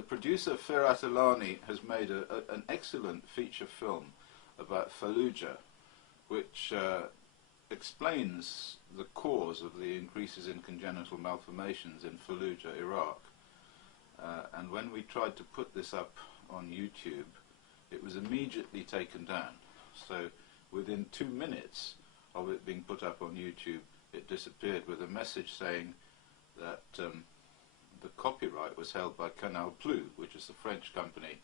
The producer Firat Alani has made an excellent feature film about Fallujah, which explains the cause of the increases in congenital malformations in Fallujah, Iraq. And when we tried to put this up on YouTube, it was immediately taken down. So within 2 minutes of it being put up on YouTube, it disappeared with a message saying that the copyright was held by Canal Plus, which is the French company,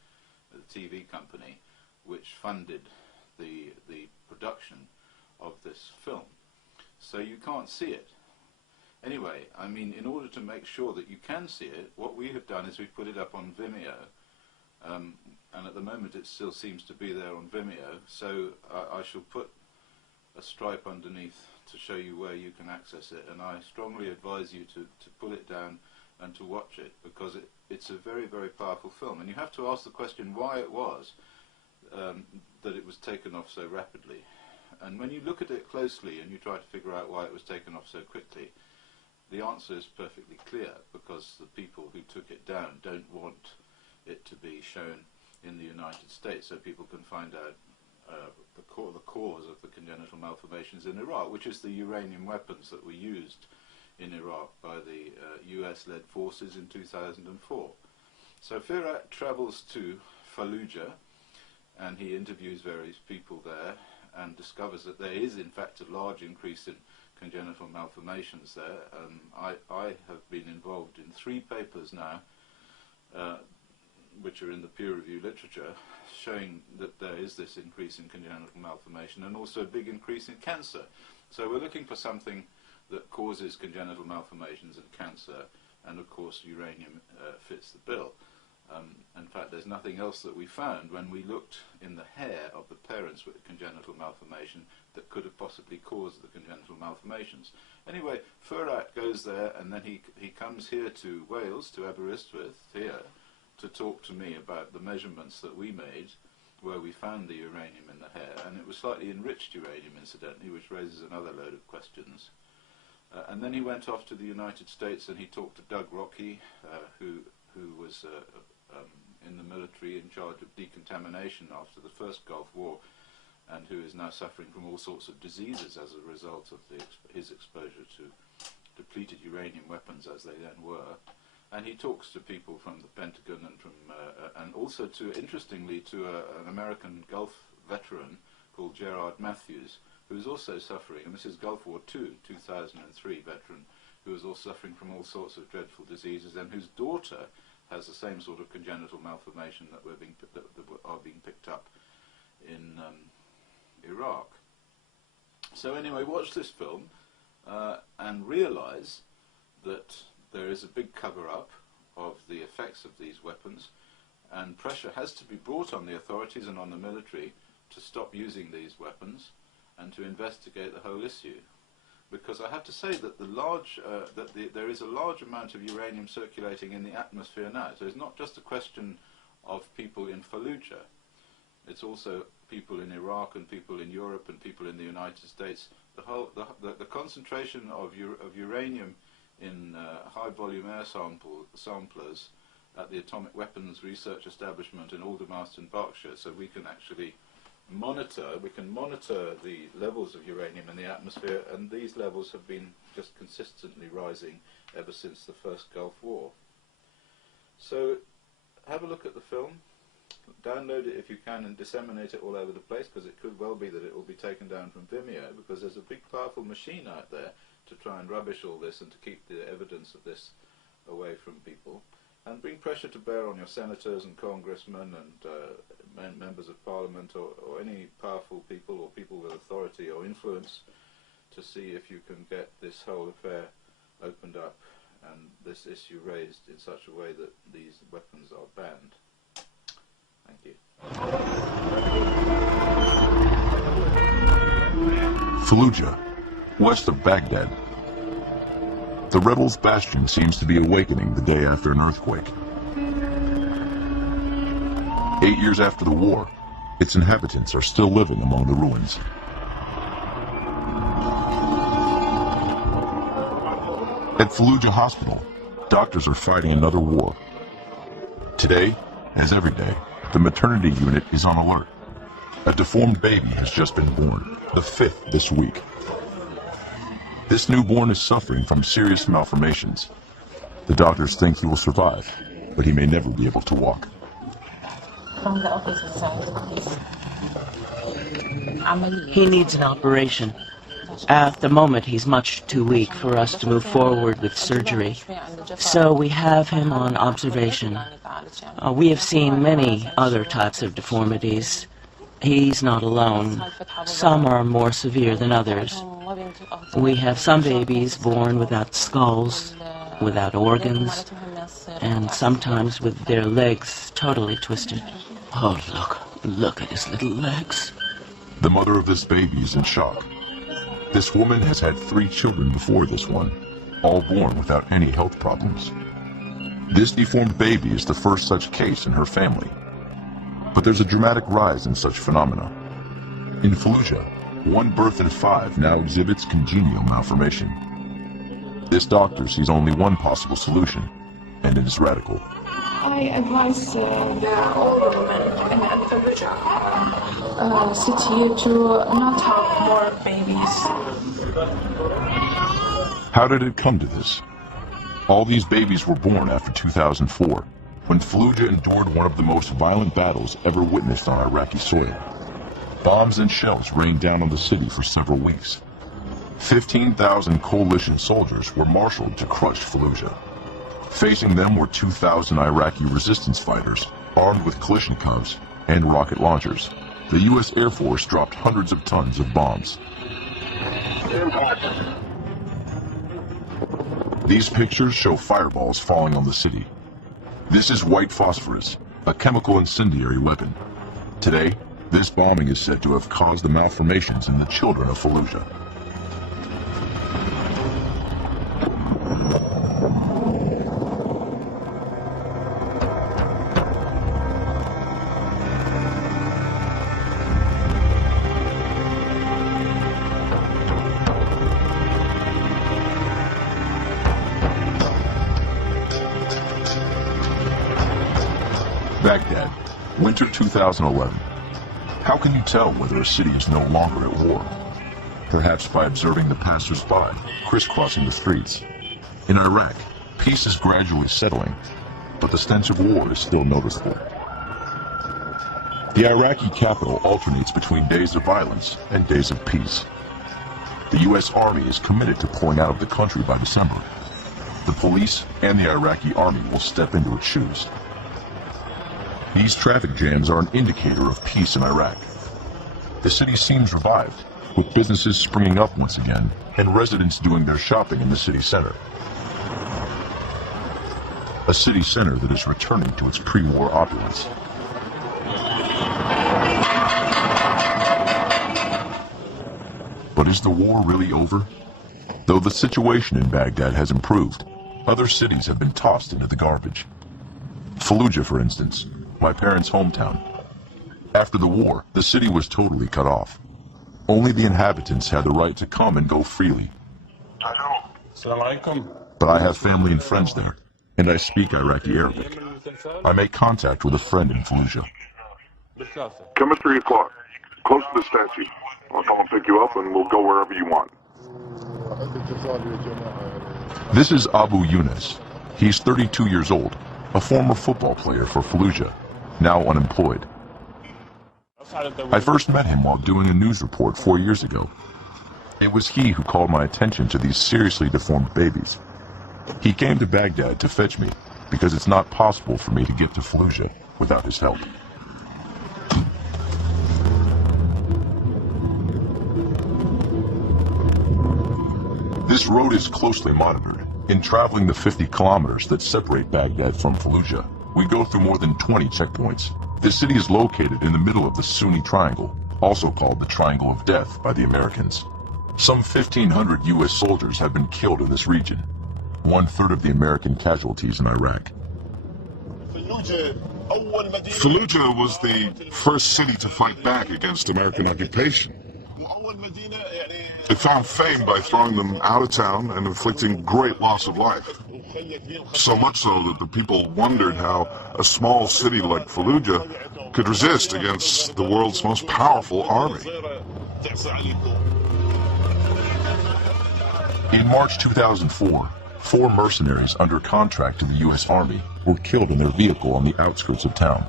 the TV company, which funded the production of this film. So you can't see it. Anyway, I mean, in order to make sure that you can see it, what we have done is we've put it up on Vimeo, and at the moment it still seems to be there on Vimeo, so I shall put a stripe underneath to show you where you can access it, and I strongly advise you to pull it down and to watch it, because it's a very, very powerful film. And you have to ask the question why it was that it was taken off so rapidly. And when you look at it closely and you try to figure out why it was taken off so quickly, the answer is perfectly clear, because the people who took it down don't want it to be shown in the United States, so people can find out the cause of the congenital malformations in Iraq, which is the uranium weapons that were used in Iraq by the US-led forces in 2004. So Firat travels to Fallujah, and he interviews various people there and discovers that there is in fact a large increase in congenital malformations there. I have been involved in 3 papers now, which are in the peer-reviewed literature, showing that there is this increase in congenital malformation and also a big increase in cancer. So we're looking for something that causes congenital malformations and cancer, and of course uranium fits the bill. In fact, there's nothing else that we found when we looked in the hair of the parents with congenital malformation that could have possibly caused the congenital malformations. Anyway, Firat goes there, and then he comes here to Wales, to Aberystwyth, here, to talk to me about the measurements that we made, where we found the uranium in the hair, and it was slightly enriched uranium, incidentally, which raises another load of questions. And then he went off to the United States, and he talked to Doug Rockey, who was in the military in charge of decontamination after the first Gulf War, and who is now suffering from all sorts of diseases as a result of his exposure to depleted uranium weapons, as they then were. And he talks to people from the Pentagon and from and also to, interestingly, to an American Gulf veteran called Gerard Matthews, who is also suffering, and this is Gulf War II, 2003 veteran, who is also suffering from all sorts of dreadful diseases, and whose daughter has the same sort of congenital malformation that are being picked up in Iraq. So anyway, watch this film and realize that there is a big cover-up of the effects of these weapons, and pressure has to be brought on the authorities and on the military to stop using these weapons and to investigate the whole issue. Because I have to say that there is a large amount of uranium circulating in the atmosphere now. So it's not just a question of people in Fallujah. It's also people in Iraq and people in Europe and people in the United States. The concentration of uranium in high-volume air samplers at the Atomic Weapons Research Establishment in Aldermaston, Berkshire, so we can actually monitor the levels of uranium in the atmosphere, and these levels have been just consistently rising ever since the first Gulf War. So have a look at the film, download it if you can, and disseminate it all over the place, because it could well be that it will be taken down from Vimeo, because there's a big powerful machine out there to try and rubbish all this and to keep the evidence of this away from people. And bring pressure to bear on your senators and congressmen and members of parliament, or any powerful people or people with authority or influence, to see if you can get this whole affair opened up and this issue raised in such a way that these weapons are banned. Thank you. Fallujah, west of Baghdad. The rebels' bastion seems to be awakening the day after an earthquake. 8 years after the war, its inhabitants are still living among the ruins. At Fallujah Hospital, doctors are fighting another war. Today, as every day, the maternity unit is on alert. A deformed baby has just been born, the 5th this week. This newborn is suffering from serious malformations. The doctors think he will survive, but he may never be able to walk. From the opposite side, please. He needs an operation. At the moment, he's much too weak for us to move forward with surgery. So we have him on observation. We have seen many other types of deformities. He's not alone. Some are more severe than others. We have some babies born without skulls, without organs, and sometimes with their legs totally twisted. Oh, look at his little legs. The mother of this baby is in shock. This woman has had 3 children before this one, all born without any health problems. This deformed baby is the first such case in her family. But there's a dramatic rise in such phenomena. In Fallujah, 1 birth in 5 now exhibits congenital malformation. This doctor sees only one possible solution, and it is radical. I advise the older women in Fallujah city to not have more babies. How did it come to this? All these babies were born after 2004, when Fallujah endured one of the most violent battles ever witnessed on Iraqi soil. Bombs and shells rained down on the city for several weeks. 15,000 coalition soldiers were marshaled to crush Fallujah. Facing them were 2,000 Iraqi resistance fighters, armed with Kalashnikovs and rocket launchers. The U.S. Air Force dropped hundreds of tons of bombs. These pictures show fireballs falling on the city. This is white phosphorus, a chemical incendiary weapon. Today, this bombing is said to have caused the malformations in the children of Fallujah. Baghdad, winter 2011. How can you tell whether a city is no longer at war? Perhaps by observing the passers-by crisscrossing the streets. In Iraq, peace is gradually settling, but the stench of war is still noticeable. The Iraqi capital alternates between days of violence and days of peace. The U.S. Army is committed to pulling out of the country by December. The police and the Iraqi army will step into its shoes. These traffic jams are an indicator of peace in Iraq. The city seems revived, with businesses springing up once again and residents doing their shopping in the city center. A city center that is returning to its pre-war opulence. But is the war really over? Though the situation in Baghdad has improved, other cities have been tossed into the garbage. Fallujah, for instance, my parents' hometown. After the war, the city was totally cut off. Only the inhabitants had the right to come and go freely. But I have family and friends there, and I speak Iraqi Arabic. I make contact with a friend in Fallujah. Come at 3 o'clock, close to the statue. I'll come and pick you up and we'll go wherever you want. This is Abu Yunus. He's 32 years old, a former football player for Fallujah, now unemployed. I first met him while doing a news report 4 years ago. It was he who called my attention to these seriously deformed babies. He came to Baghdad to fetch me because it's not possible for me to get to Fallujah without his help. This road is closely monitored. In traveling the 50 kilometers that separate Baghdad from Fallujah, we go through more than 20 checkpoints. The city is located in the middle of the Sunni Triangle, also called the Triangle of Death by the Americans. Some 1,500 U.S. soldiers have been killed in this region, 1/3 of the American casualties in Iraq. Fallujah was the first city to fight back against American occupation. It found fame by throwing them out of town and inflicting great loss of life. So much so that the people wondered how a small city like Fallujah could resist against the world's most powerful army. In March 2004, 4 mercenaries under contract to the U.S. Army were killed in their vehicle on the outskirts of town.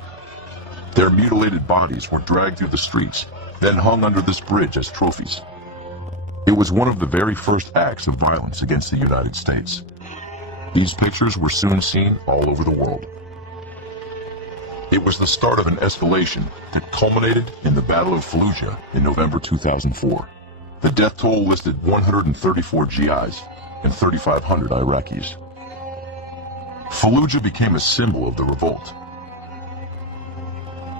Their mutilated bodies were dragged through the streets, then hung under this bridge as trophies. It was one of the very first acts of violence against the United States. These pictures were soon seen all over the world. It was the start of an escalation that culminated in the Battle of Fallujah in November 2004. The death toll listed 134 GIs and 3,500 Iraqis. Fallujah became a symbol of the revolt.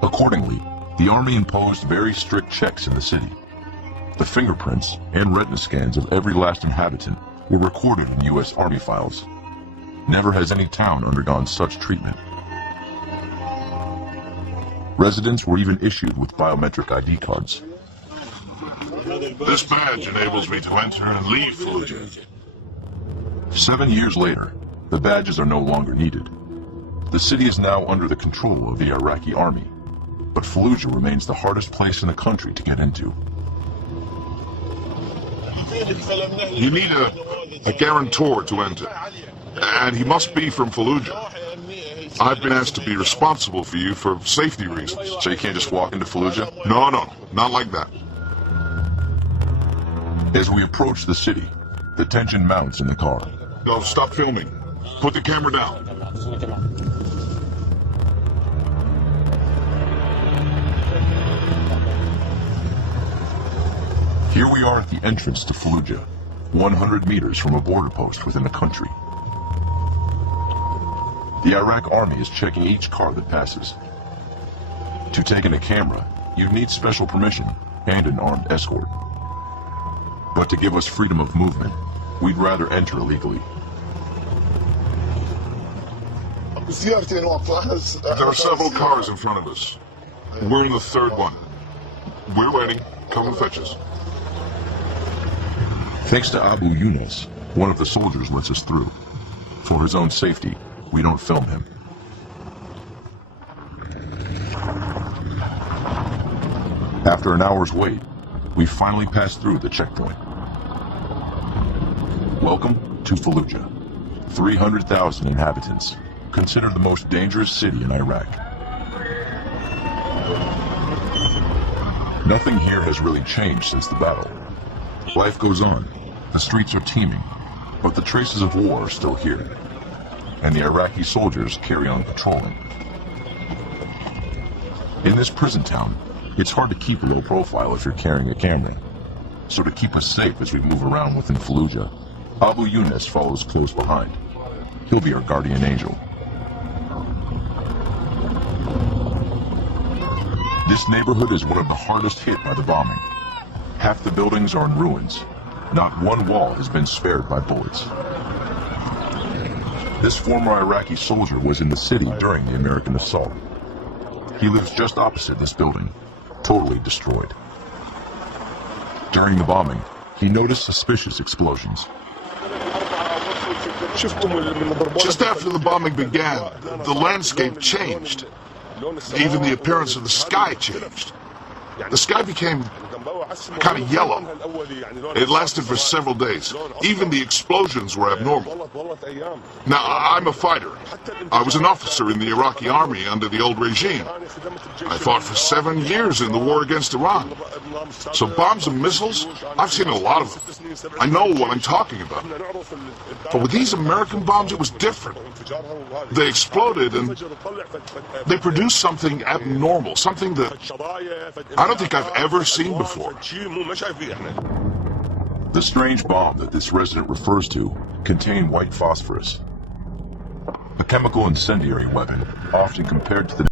Accordingly, the army imposed very strict checks in the city. The fingerprints and retina scans of every last inhabitant were recorded in U.S. Army files. Never has any town undergone such treatment. Residents were even issued with biometric ID cards. This badge enables me to enter and leave Fallujah. 7 years later, the badges are no longer needed. The city is now under the control of the Iraqi army, but Fallujah remains the hardest place in the country to get into. You need a guarantor to enter, and he must be from Fallujah. I've been asked to be responsible for you for safety reasons. So you can't just walk into Fallujah? No, not like that. As we approach the city, the tension mounts in the car. No, stop filming. Put the camera down. Here we are at the entrance to Fallujah, 100 meters from a border post within the country. The Iraq army is checking each car that passes. To take in a camera, you'd need special permission and an armed escort. But to give us freedom of movement, we'd rather enter illegally. There are several cars in front of us. We're in the third one. We're waiting. Come and fetch us. Thanks to Abu Yunus, one of the soldiers lets us through. For his own safety, we don't film him. After an hour's wait, we finally pass through the checkpoint. Welcome to Fallujah. 300,000 inhabitants, considered the most dangerous city in Iraq. Nothing here has really changed since the battle. Life goes on, the streets are teeming, but the traces of war are still here, and the Iraqi soldiers carry on patrolling. In this prison town, it's hard to keep a low profile if you're carrying a camera. So to keep us safe as we move around within Fallujah, Abu Yunus follows close behind. He'll be our guardian angel. This neighborhood is one of the hardest hit by the bombing. Half the buildings are in ruins. Not one wall has been spared by bullets. This former Iraqi soldier was in the city during the American assault. He lives just opposite this building, totally destroyed. During the bombing, he noticed suspicious explosions. Just after the bombing began, the landscape changed. Even the appearance of the sky changed. The sky became kind of yellow. It lasted for several days. Even the explosions were abnormal. Now, I'm a fighter. I was an officer in the Iraqi army under the old regime. I fought for 7 years in the war against Iran. So bombs and missiles, I've seen a lot of them. I know what I'm talking about. But with these American bombs, it was different. They exploded and they produced something abnormal, something that I don't think I've ever seen before. The strange bomb that this resident refers to contained white phosphorus, a chemical incendiary weapon often compared to the